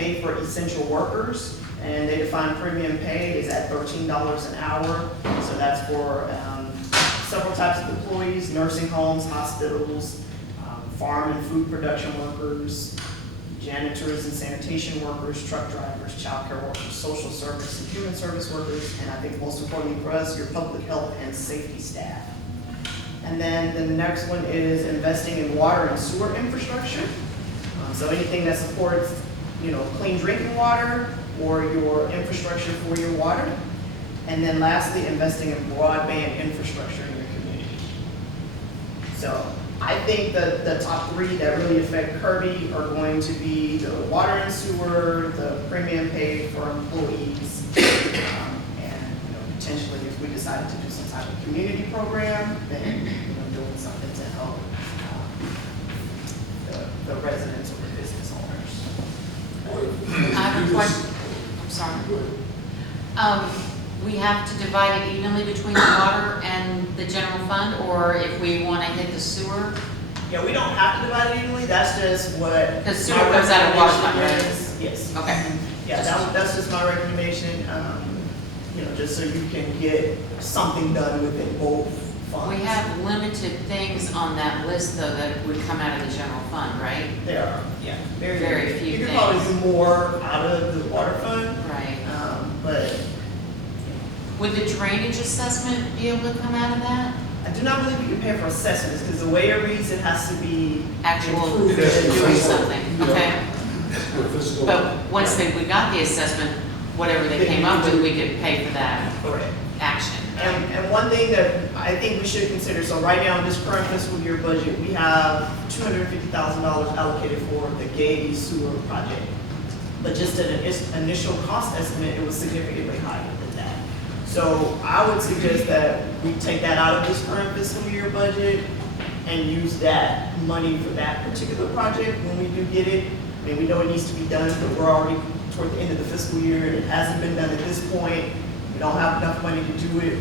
pay for essential workers, and they define premium pay is at $13 an hour. So that's for several types of employees: nursing homes, hospitals, farm and food production workers, janitors and sanitation workers, truck drivers, childcare workers, social service and human service workers, and I think most importantly for us, your public health and safety staff. And then the next one is investing in water and sewer infrastructure. So anything that supports, clean drinking water or your infrastructure for your water. And then lastly, investing in broadband infrastructure in your community. So I think the top three that really affect Kirby are going to be the water and sewer, the premium pay for employees, and potentially if we decided to do some type of community program, then doing something to help the residents or the business owners. I have a question. I'm sorry. We have to divide it evenly between the water and the general fund, or if we want to hit the sewer? Yeah, we don't have to divide it evenly. That's just what. Because sewer comes out of water fund, right? Yes. Okay. Yeah, that's just my recommendation. Just so you can get something done within both funds. We have limited things on that list, though, that would come out of the general fund, right? There are, yeah, Very few You could things. probably do more out of the water fund, Right. but Would the drainage assessment be able to come out of that? I do not believe we can pay for assessments because the way it reads, it has to be Actual improved Yes, and doing doing something, okay? For physical. But once we got the assessment, whatever they came up with, we could pay for that Correct. action. And one thing that I think we should consider, so right now in this current fiscal year budget, we have $250,000 allocated for the Gay Sewer project. But just at an initial cost estimate, it was significantly higher than that. So I would suggest that we take that out of this current fiscal year budget and use that money for that particular project when we do get it. I mean, we know it needs to be done, but we're already toward the end of the fiscal year and it hasn't been done at this point. We don't have enough money to do it,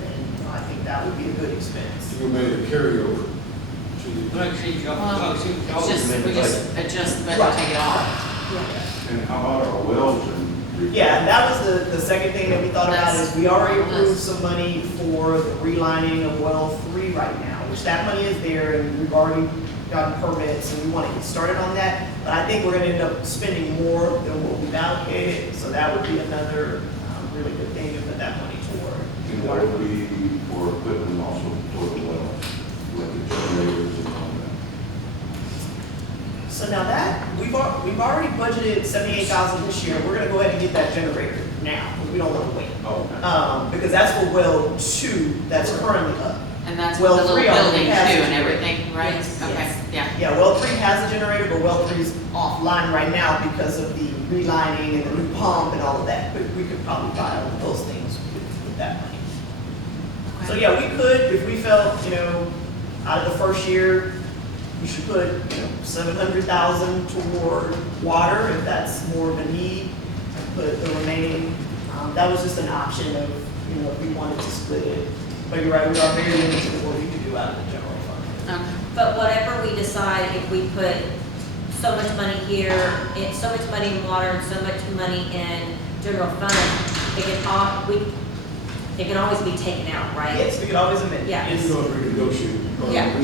then I think that would be a good expense. You made a carryover to the. Well, it's just, we just adjust the budget, Right. take it off. And how about our wells and? Yeah, and that was the second thing that we thought about is we already approved That's- some money for the relining of well 3 right now, which that money is there and we've already gotten permits and we want to get started on that. But I think we're going to end up spending more than what we've allocated, so that would be another really good thing to put that money toward. And that would be for equipment also for the wells, like the generators and all that. So now that, we've already budgeted $78,000 this year, we're gonna go ahead and get that generator now, because we don't wanna wait. Oh. Because that's for well 2 that's currently up. And that's Well, with the little 3 already building too has it. and everything, right? Yes, Okay, yes. yeah. Yeah, well 3 has a generator, but well 3 is offline right now because of the relining and the new pump and all of that, but we could probably buy all of those things with that money. So yeah, we could, if we felt, out of the first year, we should put, $700,000 toward water if that's more of a need, and put the remaining, that was just an option of, if we wanted to split it. But you're right, we are very limited to what we can do out of the general fund. Okay. But whatever we decide, if we put so much money here, and so much money in water, and so much money in general fund, it can always be taken out, right? Yes, we could always amend. Yeah. Yes. You know, renegotiate. Yeah.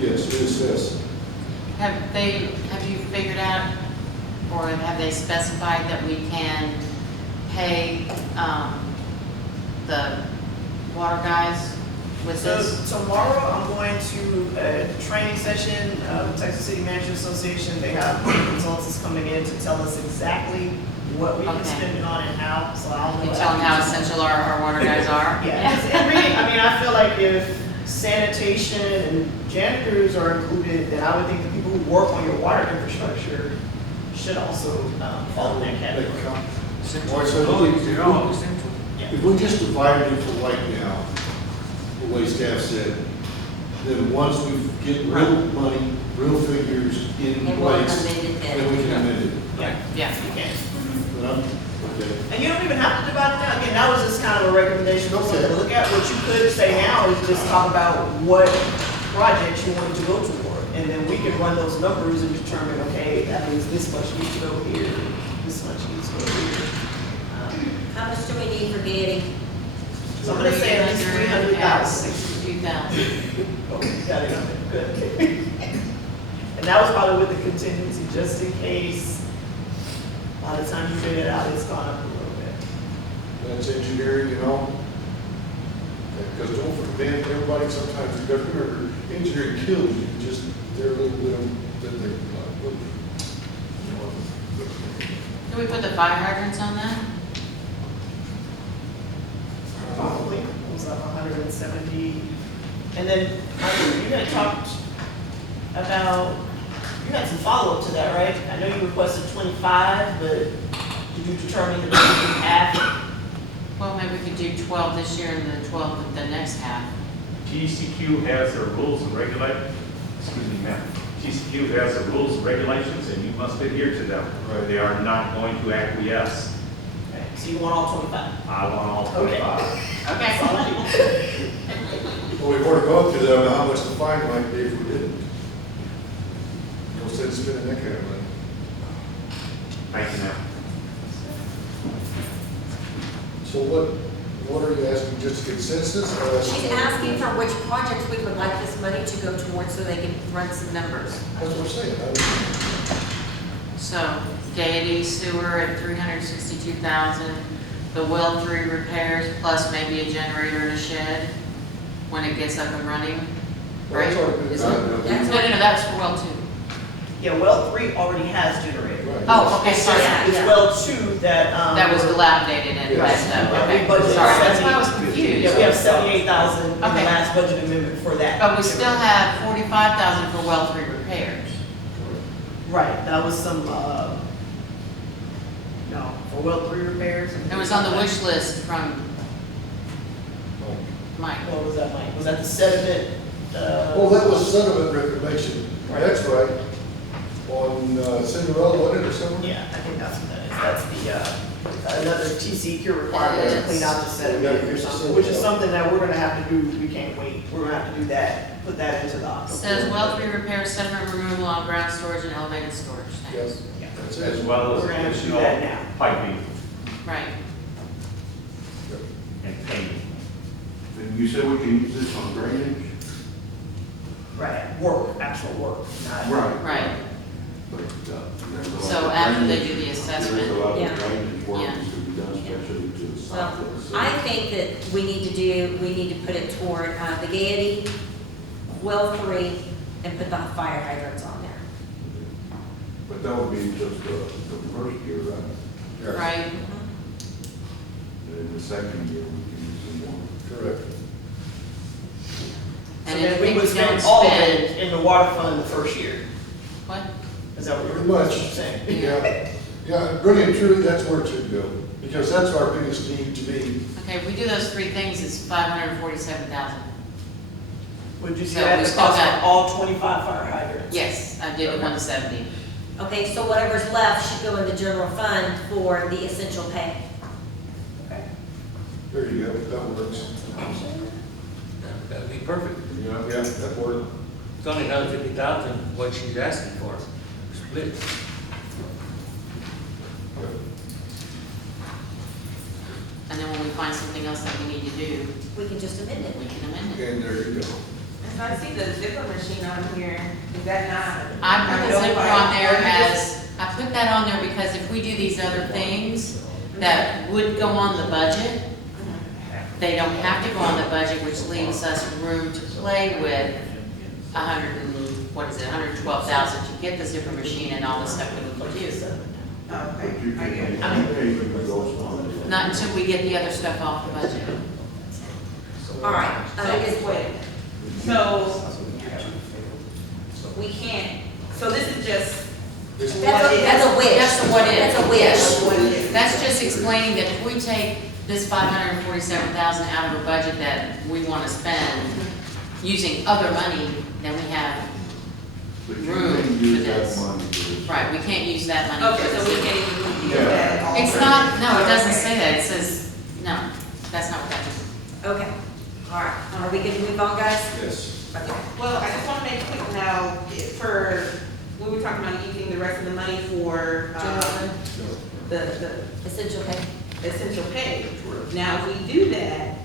Yes, reassess. Have you figured out, or have they specified that we can pay, the water guys with So this? tomorrow, I'm going to a training session, Texas City Management Association. They have consultants coming in to tell us exactly what we can Okay. spend it on and how, so I'll know. You tell them how essential our water guys are? Yeah, and really, I feel like if sanitation and janitors are included, then I would think the people who work on your water infrastructure should also fall in that category. All right, so if we just divide it into right now, the way staff said, then once we get real money, real figures in And we'll place, amend it then. then we can amend it. Yeah, Yeah. you can. But okay. And you don't even have to divide it now. Again, that was just kind of a recommendation for something to look at. What you could say now is just talk about what projects you want to go toward. And then we can run those numbers and determine, okay, that means this much needs to go here, So I'm gonna say at least 300,000. 62,000. Okay, got it, good. And that was probably with the contingency, just in case, by the time you figure it out, it's gone up a little bit. That's engineering and all. Because don't forget, everybody sometimes, you gotta remember, engineering kills you, just, they're a little bit, then they're not. Do we put the fire hydrants on that? Probably, it was up 170. And then, Michael, you had talked about, you had some follow-up to that, right? I know you requested 25, but did you determine that you could half? Well, maybe we could do 12 this year and the 12 the next half. TCQ has their rules and regulations, excuse me, ma'am. TCQ has their rules and regulations, and you must adhere to them. Right. They are not going to acquiesce. Okay, so you want all 25? I want all Okay. 25. That's all I need. Well, we've already gone through that, how much the fine might be if we didn't. No sense spending that kind of money. Thank you, ma'am. So what are you asking, just consensus? or She's asking for which projects we would like this money to go towards so they can run some numbers. That's what I'm saying. So Gaiety sewer at 362,000, the well 3 repairs plus maybe a generator and a shed when it gets up and running, right? That's already been Is done. it- that's No, that's for well 2. Yeah, well 3 already has generator. Right. Oh, okay, It's sorry. just- It's well 2 that, That was dilapidated and Yes. messed up, Yeah, we okay. budgeted Sorry, that's why I was 70. confused. Yeah, we have 78,000 in the Okay. last budget amendment for that. But we still have 45,000 for well 3 repairs. Right, that was some, no, for well 3 repairs. It was on the wish list from Mike. What was that, Mike? Was that the sediment? Oh, that was sediment reclamation. Right. That's right. On Cinderella, wasn't it, or something? Yeah, I think that's what that is. That's the, another TCQ requirement to clean out the sediment or something, which is something that we're gonna have to do. We can't wait. We're gonna have to do that, put that into the. Says well 3 repairs, sediment removal on ground storage and elevated storage tanks. Yes. Yeah. That's As it. well as We're gonna have to do additional that now. piping Right. and painting. And you said we can use this on drainage? Right, work, actual work, not. Right. But, there's a lot So of after they drainage- do the There's assessment, a lot Yeah. of drainage work Yeah. that's to be done, especially to the So south of the city. I think that we need to put it toward the Gaiety, well 3, and put the fire hydrants on there. But that would be just the first year, right? Yeah. right? And the second year, we can use some more. Correct. So And then we anything would we don't spend all of spend, it in the water fund the first year. what? Is that what Pretty you're much. saying? Yeah, yeah, really and truly, that's where it should go, because that's our biggest need to be. Okay, if we do those 3 things, it's 547,000. Would you So say that we the still cost got- for all 25 fire hydrants? Yes, I did the 170. Okay, so whatever's left should go in the general fund for the essential pay. Okay. There you go, that works. That'd be perfect. Yeah, that works. It's only another 50,000, what she's asking for, split. And then when we find something else that we need to do, We can just amend it. we can amend it. And there you go. And so I see the zipper machine on here, is that not? I put the not zipper notified? on there as, I put that on there because if we do these other things that would go on the budget, they don't have to go on the budget, which leaves us room to play with 112,000 to get the zipper machine and all the stuff we need to do. Okay, But you I get it. can pay for those ones. Not until we get the other stuff off the budget. All right, So it's wait, so we can't, so this is just. It's- That's a wish. That's the what if. That's a wish. Yes. What if. That's just explaining that if we take this 547,000 out of a budget that we want to spend using other money, then we have, But you room can for use that this. money for this. right, we can't use that money Okay, for so the we zipper. can't even use Yeah. that at all? It's not, no, it doesn't Okay. say that, it says, no, that's not what that is. Okay, all right. Are we good to move on, guys? Yes. Okay. Well, I just want to make it quick now, for, we were talking about using the rest of the money for, General fund, the essential pay. essential pay. Now, if we do that,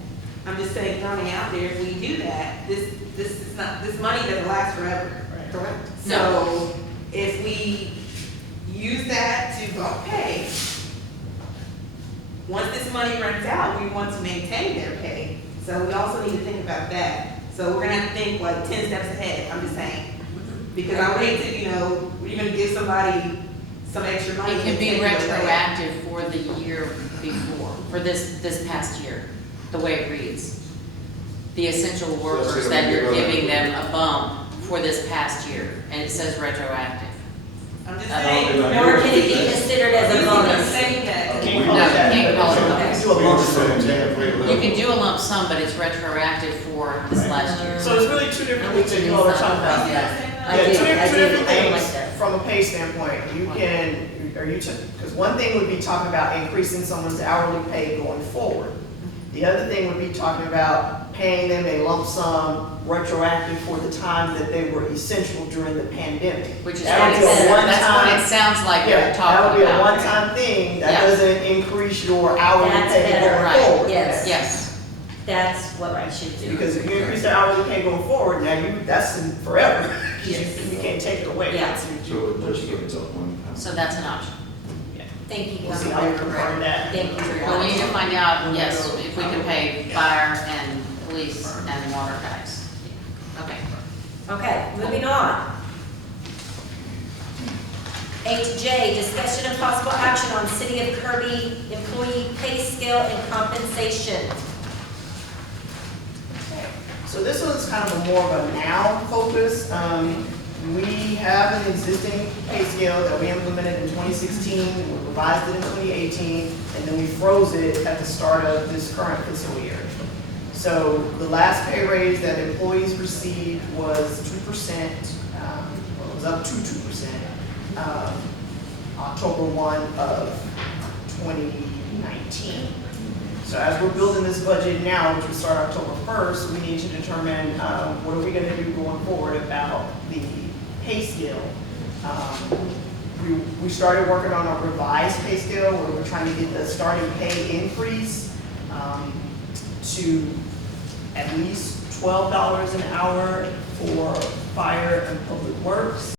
I'm just saying, throwing it out there, if we do that, this is not, this money doesn't last forever. Right. Correct. No. So if we use that to bump pay, once this money runs out, we want to maintain their pay. So we also need to think about that. So we're gonna have to think like 10 steps ahead, I'm just saying. Because I would hate to, you know, we're gonna give somebody some extra money. It can and be take it away. retroactive for the year before, for this past year, the way it reads. The essential workers that you're giving them a bump for this past year, and it says retroactive. I'm just saying. Or can it be considered as a I'm bonus? saying that. Can't No, call it that. can't call it So that. we can do a lump sum. You can do a lump sum, but it's retroactive for this last year. So it's really two different things that you all are talking about. I Yeah, do, two I different do, I don't things like that. from a pay standpoint. You can, because one thing would be talking about increasing someone's hourly pay going forward. The other thing would be talking about paying them a lump sum retroactive for the time that they were essential during the pandemic. Which is That what would it be a says, that's what one-time- it sounds like Yeah, you're that talking would be a about. one-time thing. That Yeah. doesn't increase your hourly That's pay better, going right, forward. yes. Yes, That's what I should do. Because if you increase the hourly pay going forward, now that's in forever. Yes. You can't take it away. Yeah. So it just gives up one time. so that's an option. Thank you, We'll see how you confirm that. Thank you very Well, we need to much. find out, yes, if we can pay fire and police and water guys. Okay. Okay, moving on. 8J, discussion and possible action on City of Kirby employee pay scale and compensation. So this one's kind of a more of a now focus. We have an existing pay scale that we implemented in 2016, we revised it in 2018, and then we froze it at the start of this current fiscal year. So the last pay raise that employees received was 2%, well, it was up to 2%, October 1 of 2019. So as we're building this budget now, which will start October 1st, we need to determine what are we going to do going forward about the pay scale. We started working on a revised pay scale where we're trying to get the starting pay increase to at least $12 an hour for fire and public works.